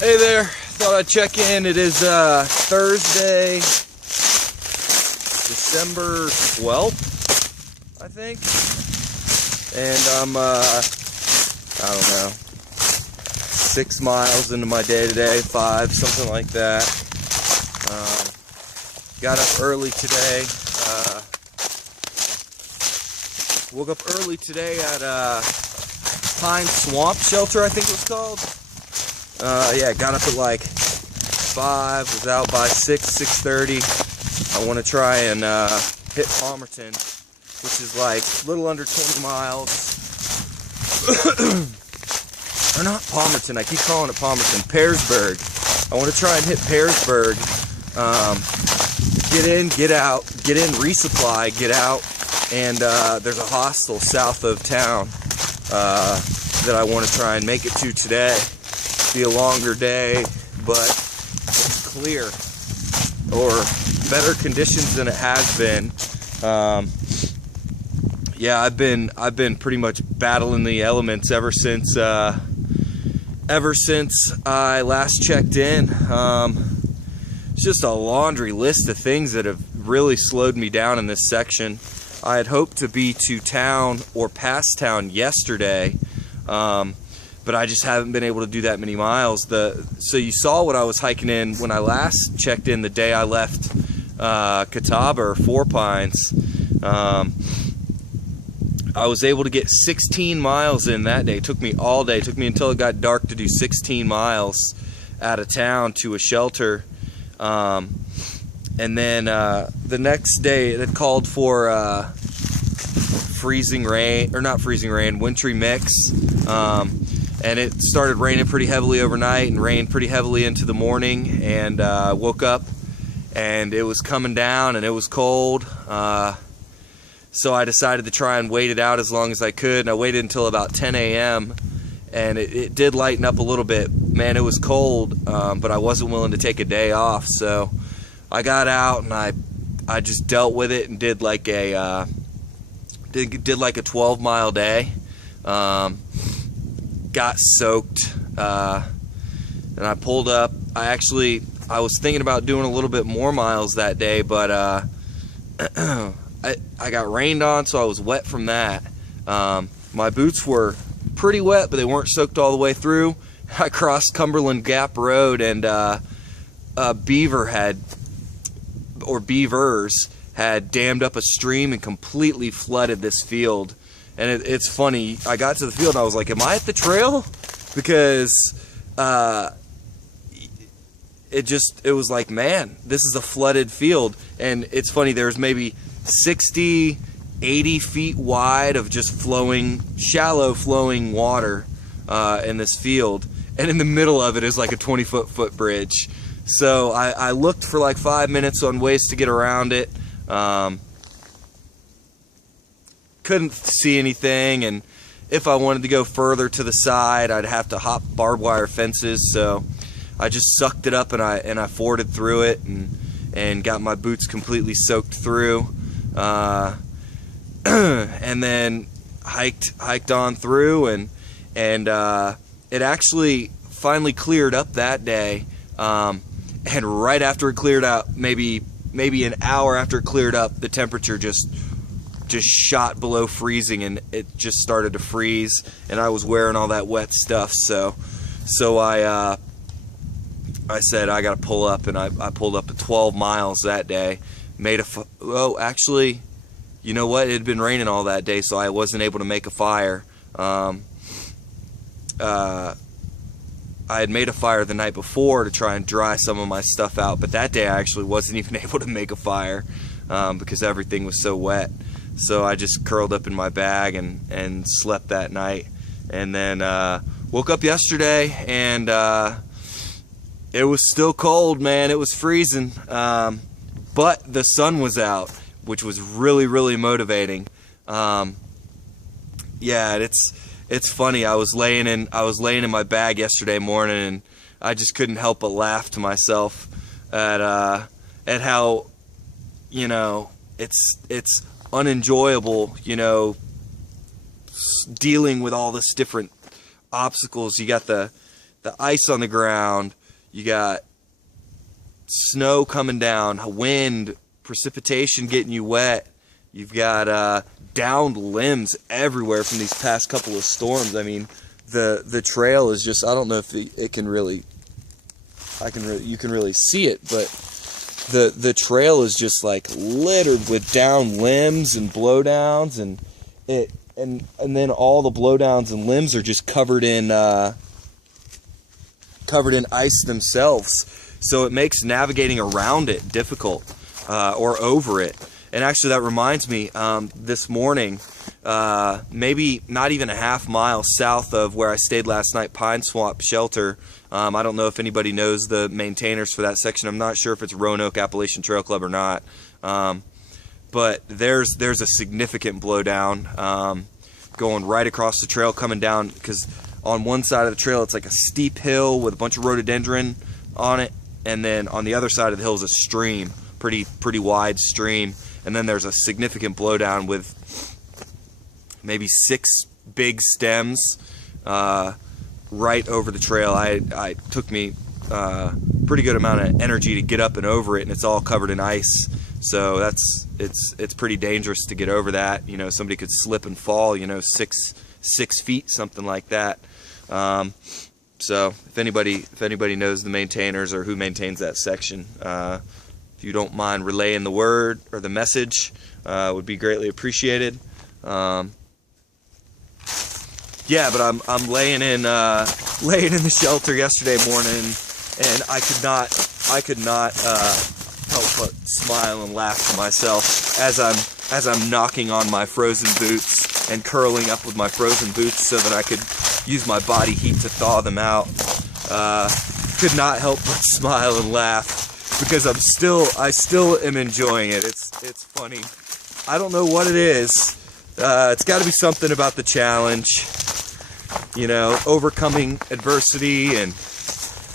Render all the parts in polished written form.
Hey there, thought I'd check in. It is Thursday, December 12th, I think. And I'm, I don't know, 6 miles into my day today, 5, something like that. Got up early today. Woke up early today at Pine Swamp Shelter, I think it was called. Yeah, got up at like 5, was out by 6:30. I want to try and hit Palmerton, which is like a little under 20 miles. Or not Palmerton, I keep calling it Palmerton, Pearsburg. I want to try and hit Pearsburg. Get in, get out, get in, resupply, get out. And there's a hostel south of town that I want to try and make it to today. Be a longer day, but it's clear, or better conditions than it has been. Yeah, I've been pretty much battling the elements ever since I last checked in. It's just a laundry list of things that have really slowed me down in this section. I had hoped to be to town or past town yesterday, but I just haven't been able to do that many miles. So you saw what I was hiking in when I last checked in the day I left Catawba or Four Pines. I was able to get 16 miles in that day. It took me all day. It took me until it got dark to do 16 miles out of town to a shelter. And then the next day it had called for freezing rain, or not freezing rain, wintry mix. And it started raining pretty heavily overnight and rained pretty heavily into the morning, and woke up and it was coming down and it was cold. So I decided to try and wait it out as long as I could, and I waited until about 10 a.m. and it did lighten up a little bit. Man, it was cold, but I wasn't willing to take a day off, so I got out and I just dealt with it and did like a 12-mile day. Got soaked, and I pulled up. I was thinking about doing a little bit more miles that day, but I got rained on, so I was wet from that. My boots were pretty wet, but they weren't soaked all the way through. I crossed Cumberland Gap Road, and beavers had dammed up a stream and completely flooded this field. And it's funny, I got to the field and I was like, am I at the trail? Because it was like, man, this is a flooded field. And it's funny, there's maybe 60, 80 feet wide of just shallow flowing water in this field. And in the middle of it is like a 20-foot footbridge. So I looked for like 5 minutes on ways to get around it. Couldn't see anything, and if I wanted to go further to the side, I'd have to hop barbed wire fences. So I just sucked it up and I forded through it and got my boots completely soaked through, and then hiked on through, and it actually finally cleared up that day. And right after it cleared out, maybe an hour after it cleared up, the temperature just shot below freezing, and it just started to freeze, and I was wearing all that wet stuff. So I said I gotta pull up, and I pulled up to 12 miles that day. Actually, you know what? It had been raining all that day, so I wasn't able to make a fire. I had made a fire the night before to try and dry some of my stuff out, but that day I actually wasn't even able to make a fire because everything was so wet. So I just curled up in my bag and slept that night. And then woke up yesterday, and it was still cold, man. It was freezing. But the sun was out, which was really, really motivating. Yeah, it's funny. I was laying in my bag yesterday morning, and I just couldn't help but laugh to myself at how, it's unenjoyable, dealing with all this different obstacles. You got the the ice on the ground, you got snow coming down, wind, precipitation getting you wet. You've got downed limbs everywhere from these past couple of storms. I mean, the trail is just, I don't know if it can really, you can really see it, but the trail is just like littered with downed limbs and blowdowns, and then all the blowdowns and limbs are just covered in ice themselves. So it makes navigating around it difficult, or over it. And actually, that reminds me, this morning, maybe not even a half mile south of where I stayed last night, Pine Swamp Shelter. I don't know if anybody knows the maintainers for that section. I'm not sure if it's Roanoke Appalachian Trail Club or not. But there's a significant blowdown going right across the trail, coming down, because on one side of the trail it's like a steep hill with a bunch of rhododendron on it, and then on the other side of the hill is a stream, pretty wide stream. And then there's a significant blowdown with maybe 6 big stems right over the trail. I took me pretty good amount of energy to get up and over it, and it's all covered in ice. So it's pretty dangerous to get over that. You know, somebody could slip and fall. You know, 6 feet, something like that. So if anybody knows the maintainers or who maintains that section, if you don't mind relaying the word or the message, would be greatly appreciated. Yeah, but I'm laying in the shelter yesterday morning, and I could not help but smile and laugh to myself as I'm knocking on my frozen boots and curling up with my frozen boots so that I could use my body heat to thaw them out. Could not help but smile and laugh, because I still am enjoying it. It's funny. I don't know what it is. It's got to be something about the challenge, you know, overcoming adversity, and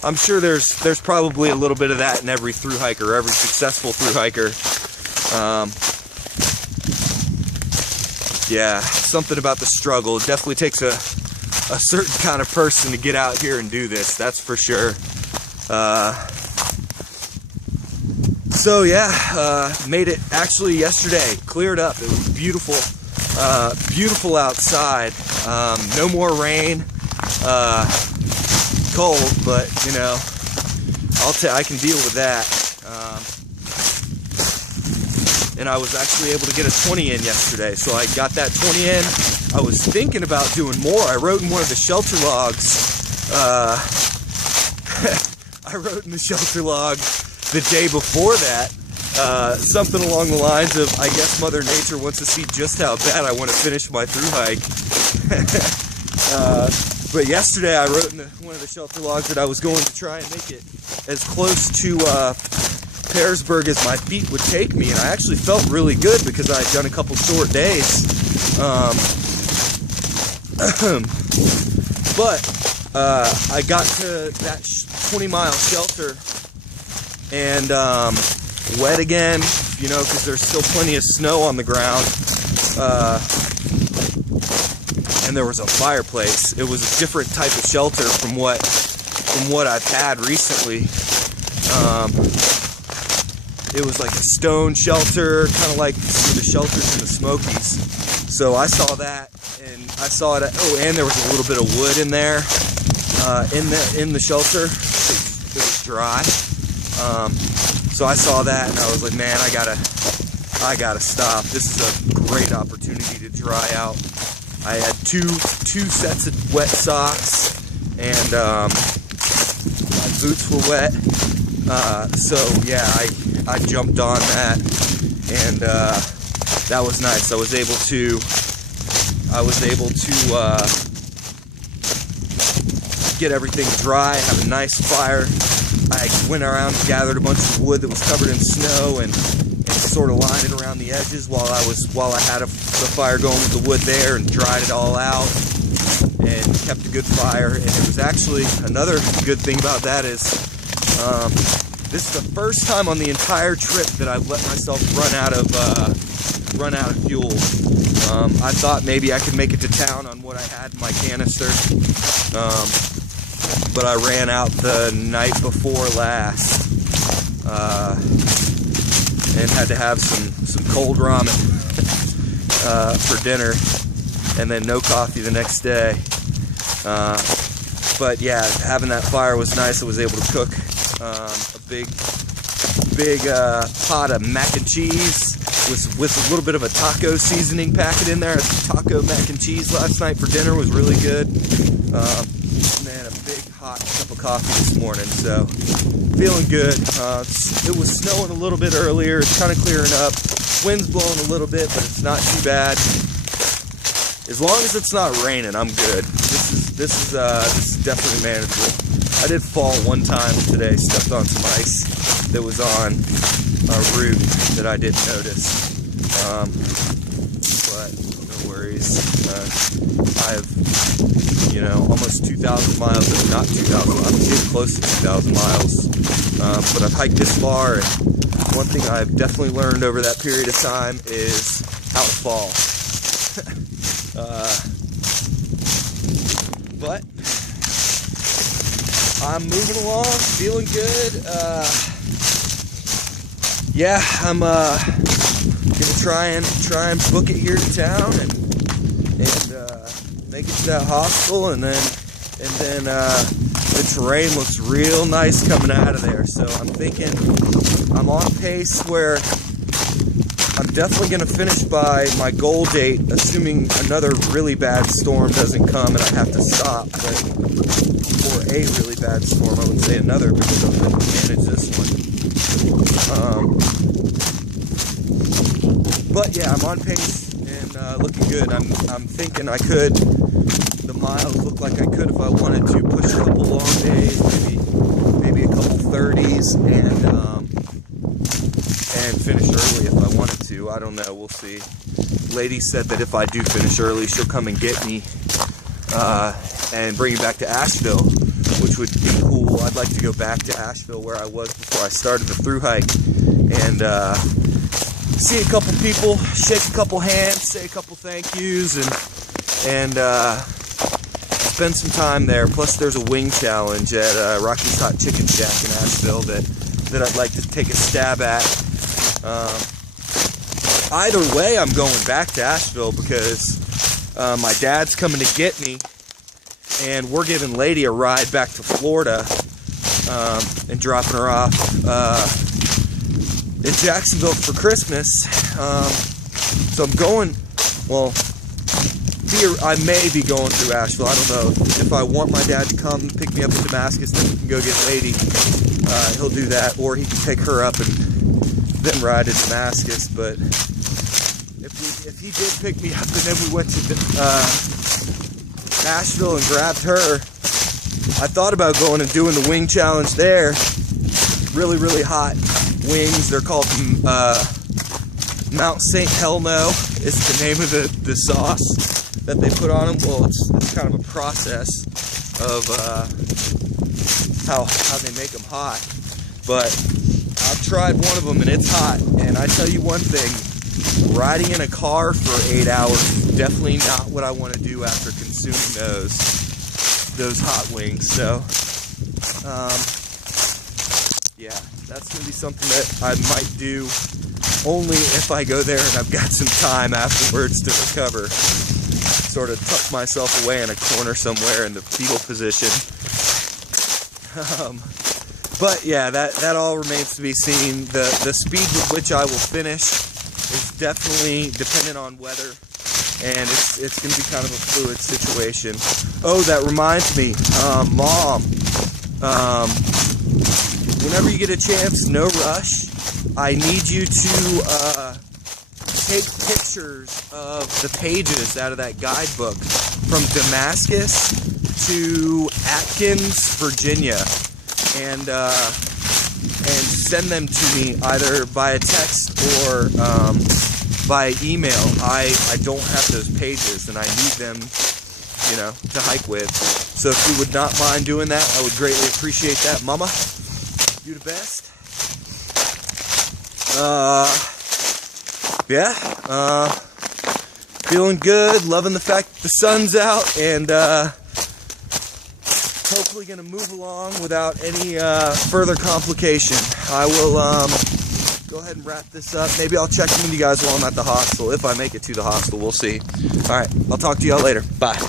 I'm sure there's probably a little bit of that in every thru hiker, every successful thru hiker. Yeah, something about the struggle. It definitely takes a certain kind of person to get out here and do this, that's for sure. So yeah, made it actually yesterday, cleared up. It was beautiful, beautiful outside. No more rain, cold, but you know, I can deal with that. And I was actually able to get a 20 in yesterday, so I got that 20 in. I was thinking about doing more. I wrote in one of the shelter logs, I wrote in the shelter log the day before that, something along the lines of, I guess Mother Nature wants to see just how bad I want to finish my thru hike. But yesterday I wrote in one of the shelter logs that I was going to try and make it as close to Pearsburg as my feet would take me, and I actually felt really good because I had done a couple short days. But I got to that 20-mile shelter and wet again, you know, because there's still plenty of snow on the ground. And there was a fireplace. It was a different type of shelter from what I've had recently. It was like a stone shelter, kind of like the shelters in the Smokies. So I saw that, and I saw it. Oh, and there was a little bit of wood in there, in the shelter. It was dry. So I saw that, and I was like, man, I gotta stop. This is a great opportunity to dry out. I had two sets of wet socks, and my boots were wet. So yeah, I jumped on that, and that was nice. I was able to get everything dry, have a nice fire. I went around and gathered a bunch of wood that was covered in snow and sort of lined it around the edges while I had the fire going with the wood there, and dried it all out and kept a good fire. And it was actually, another good thing about that is this is the first time on the entire trip that I've let myself run out of fuel. I thought maybe I could make it to town on what I had in my canister. but I ran out the night before last, and had to have some cold ramen for dinner, and then no coffee the next day. But yeah, having that fire was nice. I was able to cook a big pot of mac and cheese with a little bit of a taco seasoning packet in there. Taco mac and cheese last night for dinner was really good. And then a big hot cup of coffee this morning, so feeling good. It was snowing a little bit earlier. It's kind of clearing up. Wind's blowing a little bit, but it's not too bad. As long as it's not raining, I'm good. This is definitely manageable. I did fall one time today, stepped on some ice that was on a route that I didn't notice. But no worries. I have, almost 2,000 miles, if not 2,000 miles. I'm getting close to 2,000 miles. But I've hiked this far, and one thing I've definitely learned over that period of time is how to fall. But I'm moving along, feeling good. Yeah, I'm gonna try and book it here to town and make it to that hostel, and then the terrain looks real nice coming out of there. So I'm thinking I'm on pace where I'm definitely going to finish by my goal date, assuming another really bad storm doesn't come and I have to stop. But, or a really bad storm, I would say another, because I'm going to manage this one. But yeah, I'm on pace and looking good. I'm thinking I could, the miles look like I could if I wanted to push a couple long days, maybe a couple 30s, and finish early if I wanted to. I don't know, we'll see. Lady said that if I do finish early, she'll come and get me and bring me back to Asheville, which would be cool. I'd like to go back to Asheville where I was before I started the thru hike, and see a couple people, shake a couple hands, say a couple thank yous, and spend some time there. Plus there's a wing challenge at Rocky's Hot Chicken Shack in Asheville that I'd like to take a stab at. Either way, I'm going back to Asheville because my dad's coming to get me, and we're giving Lady a ride back to Florida and dropping her off in Jacksonville for Christmas. So I'm going, well, I may be going through Asheville. I don't know. If I want my dad to come pick me up in Damascus, then we can go get Lady. He'll do that, or he can take her up and then ride to Damascus. But if he did pick me up and then we went to Asheville and grabbed her, I thought about going and doing the wing challenge there. Really, really hot wings. They're called Mount St. Helno is the name of the sauce that they put on them. Well, it's kind of a process of how they make them hot. But I've tried one of them and it's hot. And I tell you one thing, riding in a car for 8 hours is definitely not what I want to do after consuming those hot wings. So yeah, that's going to be something that I might do only if I go there and I've got some time afterwards to recover. Sort of tuck myself away in a corner somewhere in the fetal position. But yeah, that all remains to be seen. The speed with which I will finish is definitely dependent on weather, and it's going to be kind of a fluid situation. Oh, that reminds me, Mom, whenever you get a chance, no rush, I need you to take pictures of the pages out of that guidebook from Damascus to Atkins, Virginia, and send them to me either via text or via email. I don't have those pages and I need them, to hike with. So if you would not mind doing that, I would greatly appreciate that, Mama. You the best. Yeah, feeling good, loving the fact that the sun's out, and hopefully going to move along without any further complication. I will go ahead and wrap this up. Maybe I'll check in with you guys while I'm at the hostel. If I make it to the hostel, we'll see. All right, I'll talk to y'all later. Bye.